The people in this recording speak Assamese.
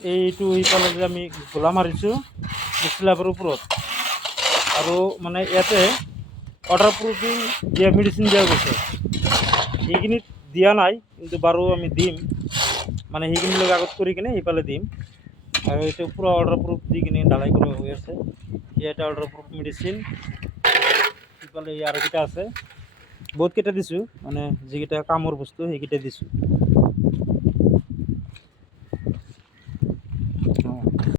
এইটো ইফালে যে আমি গোলা মাৰিছোঁ স্লেবৰ ওপৰত আৰু মানে ইয়াতে ৱাটাৰ প্ৰুফিং দিয়া মেডিচিন দিয়া গৈছে। সেইখিনিত দিয়া নাই কিন্তু বাৰু আমি দিম, মানে সেইখিনি লগে আগত কৰি কিনে সেইফালে দিম। আৰু এইটো পূৰা ৱাটাৰ প্ৰুফ দি কিনে ঢালাই কৰা হৈ আছে। ইয়াতে ৱাটাৰ প্ৰুফ মেডিচিন, সিফালে আৰু কেইটা আছে, বহুতকেইটা দিছোঁ, মানে যিকেইটা কামৰ বস্তু সেইকেইটা দিছোঁ।